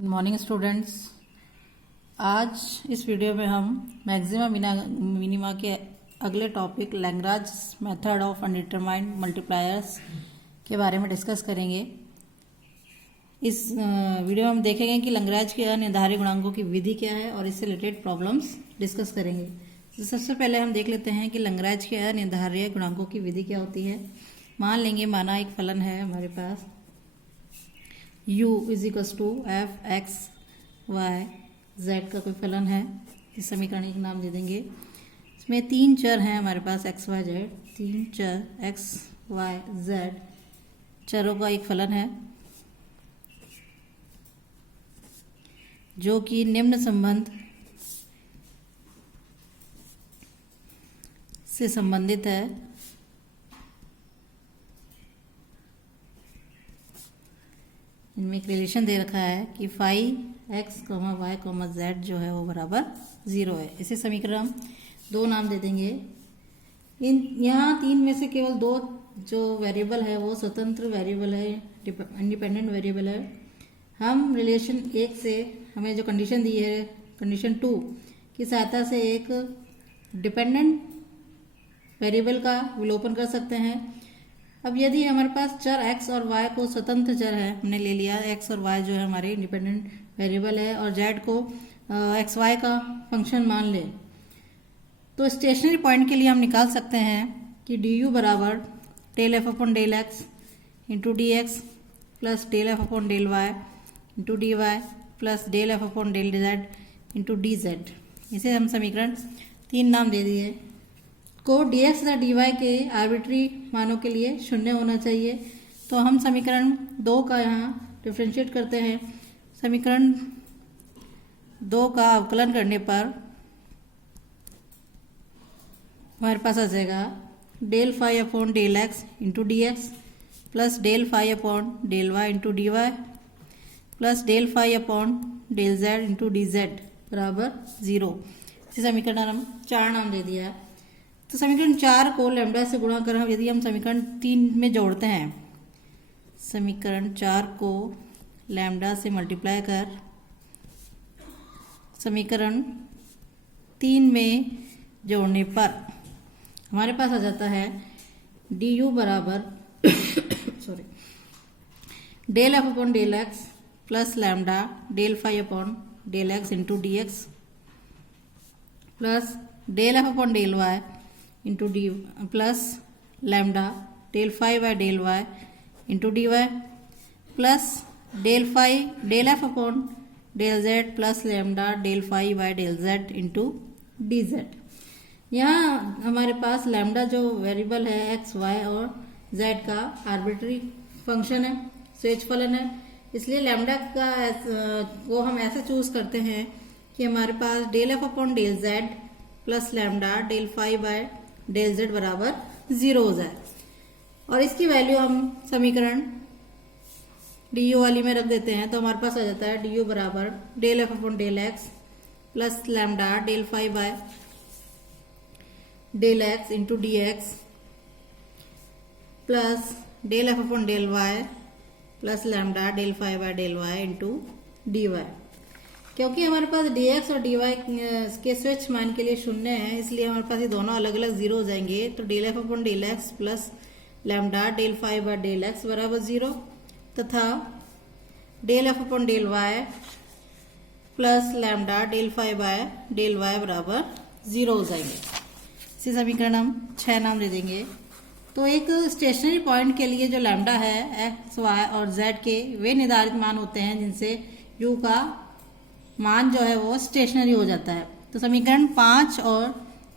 Good morning students. आज इस video में हम मैक्सिमा मिनिमा के अगले topic Lagrange method of undetermined multipliers के बारे में डिस्कस करेंगे। इस वीडियो में हम देखेंगे कि लैग्रांज के अनिर्धारित गुणांकों की विधि क्या है और इससे रिलेटेड प्रॉब्लम्स डिस्कस करेंगे। तो सबसे पहले हम देख लेते हैं कि लैग्रांज के अनिर्धारित गुणांकों की विधि क्या होती है। मान लेंगे माना एक फलन है हमारे पास u is equals to F X Y Z का कोई फलन है। इस समीकरण एक नाम दे देंगे। इसमें तीन चर हैं हमारे पास एक्स वाई जेड, तीन चर एक्स वाई जेड चरों का एक फलन है जो कि निम्न संबंध से संबंधित है। इनमें एक रिलेशन दे रखा है कि phi X comma Y comma Z जो है वो बराबर 0 है। इसे समीकरण हम दो नाम दे देंगे। यहाँ तीन में से केवल दो जो वेरिएबल है वो स्वतंत्र वेरिएबल है, इंडिपेंडेंट वेरिएबल है। हम रिलेशन एक से हमें जो कंडीशन दी है कंडीशन 2 की सहायता से एक डिपेंडेंट वेरिएबल का विलोपन कर सकते हैं। अब यदि हमारे पास चर x और y को स्वतंत्र चर है, हमने ले लिया x और y जो है हमारे इंडिपेंडेंट वेरिएबल है और z को एक्स वाई का फंक्शन मान ले, तो स्टेशनरी पॉइंट के लिए हम निकाल सकते हैं कि du बराबर del F upon del X into D x plus del F upon del Y into D Y plus del F upon del Z into D Z. इसे हम समीकरण 3 नाम दे दिए। को dx या dy के आर्बिट्री मानों के लिए शून्य होना चाहिए। तो हम समीकरण 2 का यहाँ डिफ्रेंशिएट करते हैं। समीकरण 2 का अवकलन करने पर हमारे पास आ जाएगा del phi upon del X into D x plus del phi upon del Y into D Y plus del phi upon del Z into D Z बराबर 0। इसे समीकरण हम 4 नाम दे दिया है। तो समीकरण 4 को लैम्डा से गुणा कर यदि हम समीकरण 3 में जोड़ते हैं, समीकरण 4 को लैम्डा से मल्टीप्लाई कर समीकरण 3 में जोड़ने पर हमारे पास आ जाता है du बराबर sorry del F upon del x plus lambda del phi upon del X into D x plus del F upon del Y into D plus lambda del phi by del Y into D Y plus del F upon del Z plus lambda del phi by del Z into D Z. यहाँ हमारे पास lambda जो variable है X Y और Z का arbitrary function है, स्वेच्छ फलन है, इसलिए लैम्डा का को हम ऐसे चूज करते हैं कि हमारे पास del F upon del Z plus lambda del phi by del z बराबर 0 हो जाए। और इसकी वैल्यू हम समीकरण du वाली में रख देते हैं। तो हमारे पास आ जाता है du बराबर del F upon del x plus lambda del phi by del X into D x plus del F upon del Y plus lambda del phi by del Y into D Y. क्योंकि हमारे पास dx और dy के स्वेच्छ मान के लिए शून्य है, इसलिए हमारे पास ये दोनों अलग अलग 0 हो जाएंगे। तो del F upon del x plus lambda del phi by del x बराबर 0 तथा del F upon del Y plus lambda del phi by del y बराबर 0 हो जाएंगे। इसे समीकरण हम 6 नाम दे देंगे। तो एक स्टेशनरी पॉइंट के लिए जो लैम्डा है एक्स वाई और जेड के वे निर्धारित मान होते हैं जिनसे u का मान जो है वो स्टेशनरी हो जाता है। तो समीकरण 5 और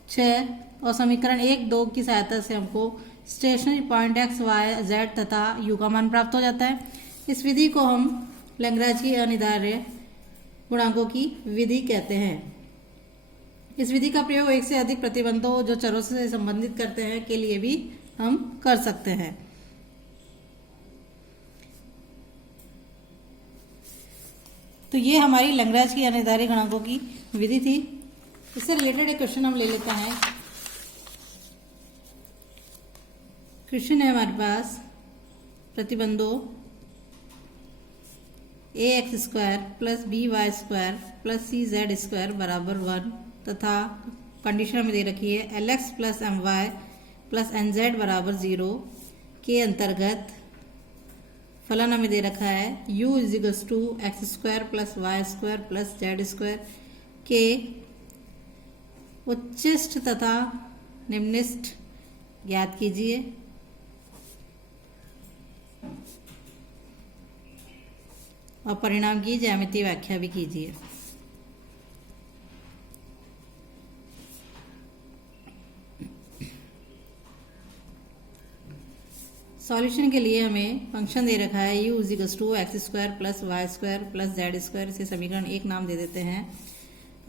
6 और समीकरण 1, 2 की सहायता से हमको stationary point x Y z तथा u का मान प्राप्त हो जाता है। इस विधि को हम लैग्रांज की अनिर्धारित गुणांकों की विधि कहते हैं। इस विधि का प्रयोग एक से अधिक प्रतिबंधों जो चरों से संबंधित करते हैं के लिए भी हम कर सकते हैं। तो ये हमारी लैग्रांज की अनिर्धारित गुणांकों की विधि थी। इससे रिलेटेड एक क्वेश्चन हम ले लेते हैं। क्वेश्चन है हमारे पास प्रतिबंधों a x square plus b y square plus c z square बराबर 1 तथा कंडीशन हमें दे रखी है l x plus m y plus n z बराबर 0 के अंतर्गत फलन हमें दे रखा है u equals to x square plus y square plus z square के उच्चिष्ट तथा निम्निष्ट ज्ञात कीजिए। और परिणाम की ज्यामितीय व्याख्या भी कीजिए। सॉल्यूशन के लिए हमें फंक्शन दे रखा है u equals to x square plus y square plus z square. इसे समीकरण एक नाम दे देते हैं।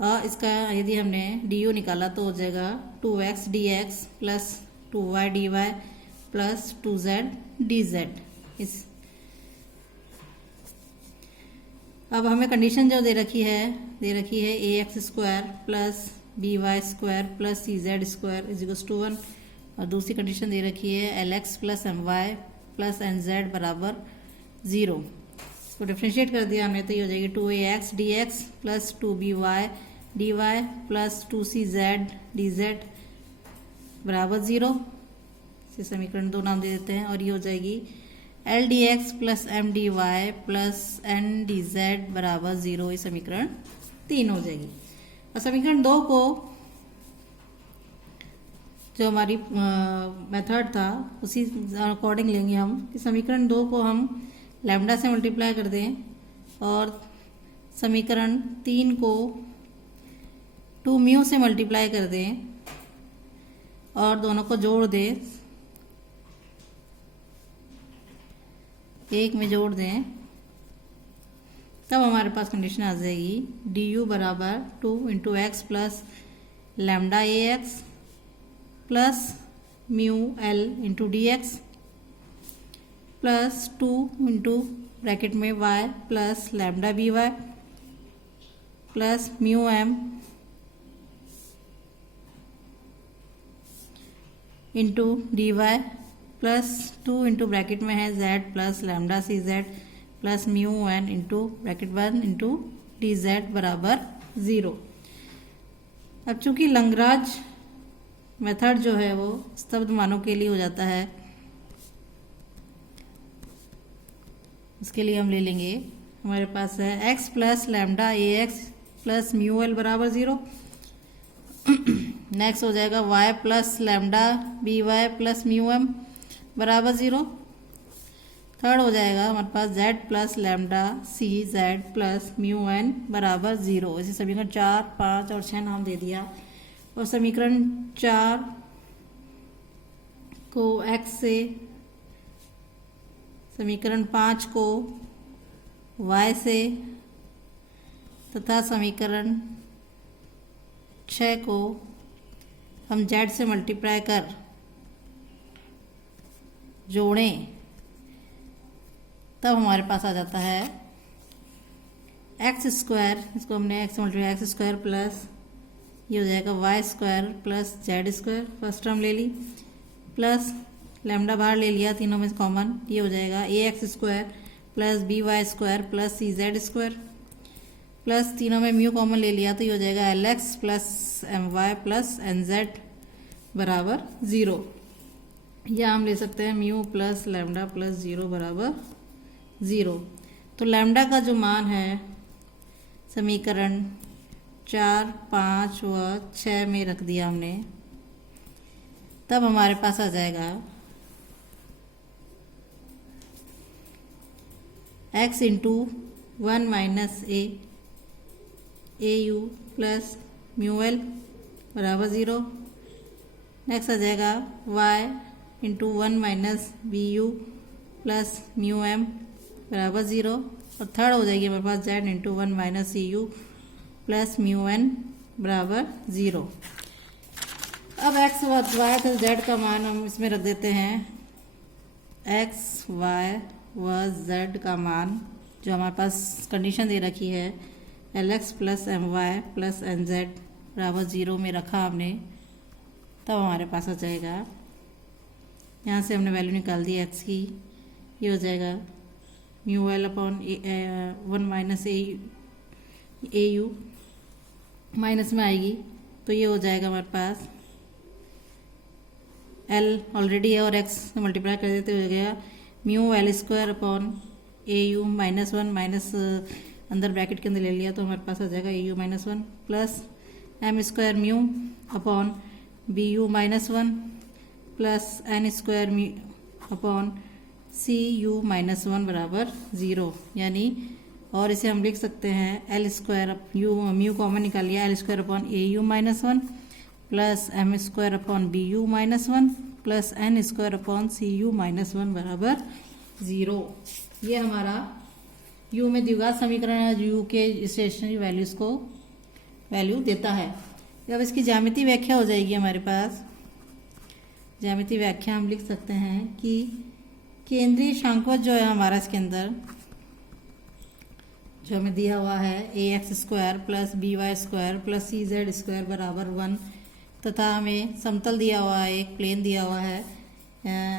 और इसका यदि हमने du निकाला तो हो जाएगा 2x dx plus 2y dy plus 2z dz। इस अब हमें कंडीशन जो दे रखी है a x square plus b y square plus c z square equals to 1 और दूसरी कंडीशन दे रखी है l x plus m y plus n z बराबर 0। इसको डिफ्रेंशिएट कर दिया हमने तो ये हो जाएगी 2ax dx plus 2by dy plus 2cz dz बराबर 0। इसे समीकरण 2 नाम दे देते हैं। और ये हो जाएगी l d x plus m d Y plus n d Z बराबर 0। ये समीकरण 3 हो जाएगी। और समीकरण 2 को जो हमारी मेथड था उसी अकॉर्डिंग लेंगे हम कि समीकरण 2 को हम लैम्डा से मल्टीप्लाई कर दें और समीकरण 3 को 2 म्यू से मल्टीप्लाई कर दें और दोनों को जोड़ दें, एक में जोड़ दें, तब हमारे पास कंडीशन आ जाएगी डी यू बराबर 2 into x plus lambda a x plus mu l into D x plus 2 into bracket में y plus lambda b y plus mu m into D Y plus 2 into bracket में है z plus lambda c z plus mu n into bracket 1 into D Z बराबर 0। अब चूंकि लंगराज method जो है वो स्तब्ध मानों के लिए हो जाता है, उसके लिए हम ले लेंगे, हमारे पास है x plus lambda a x plus mu l बराबर 0। नेक्स्ट हो जाएगा y plus lambda b y plus mu m बराबर 0। थर्ड हो जाएगा हमारे पास z plus lambda c z plus mu n बराबर 0। इसे समीकरण 4, 5 और 6 नाम दे दिया। और समीकरण 4 को x से, समीकरण 5 को y से तथा समीकरण 6 को हम z से मल्टीप्लाई कर जोड़ें, तब हमारे पास आ जाता है एक्स स्क्वायर, इसको हमने x multiply x square plus ये हो जाएगा y square plus z square, first term ले ली, प्लस लैम्डा बाहर ले लिया, तीनों में कॉमन, ये हो जाएगा a x square plus b y square plus c z square plus तीनों में म्यू कॉमन ले लिया तो ये हो जाएगा l x plus m y plus n z बराबर 0। या हम ले सकते हैं म्यू प्लस लैम्डा प्लस 0 बराबर 0। तो लैम्डा का जो मान है समीकरण 4, 5 व 6 में रख दिया हमने, तब हमारे पास आ जाएगा x into 1 minus a u plus mu l बराबर 0। नेक्स्ट आ जाएगा y into 1 minus b u plus mu m बराबर 0। और थर्ड हो जाएगी हमारे पास z into 1 minus c u plus mu n बराबर 0। अब x y तो z का मान हम इसमें रख देते हैं। x y व z का मान जो हमारे पास कंडीशन दे रखी है l x plus m y plus n z बराबर 0 में रखा हमने, तब हमारे पास आ जाएगा, यहाँ से हमने वैल्यू निकाल दी x की, ये हो जाएगा mu L upon 1 minus a u minus में आएगी तो ये हो जाएगा हमारे पास एल ऑलरेडी है और एक्स मल्टीप्लाई कर देते हो गया mu l square upon a u minus 1 minus अंदर ब्रैकेट के अंदर ले लिया तो हमारे पास आ जाएगा a u minus 1 plus m square mu upon b u minus 1 plus n square mu upon c u minus 1 बराबर 0 यानी और इसे हम लिख सकते हैं l square u mu common निकाल लिया l square upon a u minus 1 plus m square upon b u minus 1 plus n square upon c u minus 1 बराबर 0। ये हमारा यू में द्विघात समीकरण है यू के स्टेशनरी वैल्यूज को वैल्यू देता है। अब इसकी ज्यामितीय व्याख्या हो जाएगी हमारे पास। ज्यामितीय व्याख्या हम लिख सकते हैं कि केंद्रीय शांकवत जो है हमारा इसके अंदर जो हमें दिया हुआ है a x square plus b y square plus c z square बराबर 1 तथा हमें समतल दिया हुआ है एक प्लेन दिया हुआ है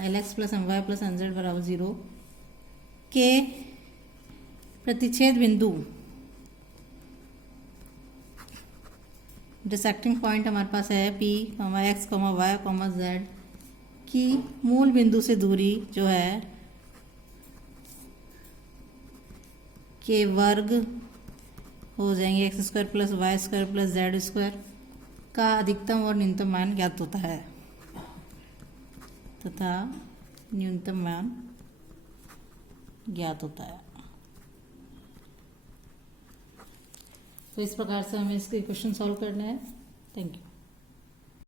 l x plus m y plus n z बराबर 0 के प्रतिच्छेद बिंदु इंटरसेक्टिंग पॉइंट हमारे पास है पी एक्स वाई जेड की मूल बिंदु से दूरी जो है के वर्ग हो जाएंगे x square plus y square plus z square का अधिकतम और न्यूनतम मान ज्ञात होता है तथा न्यूनतम मान ज्ञात होता है। तो इस प्रकार से हमें इसके क्वेश्चन सॉल्व करना है। Thank you.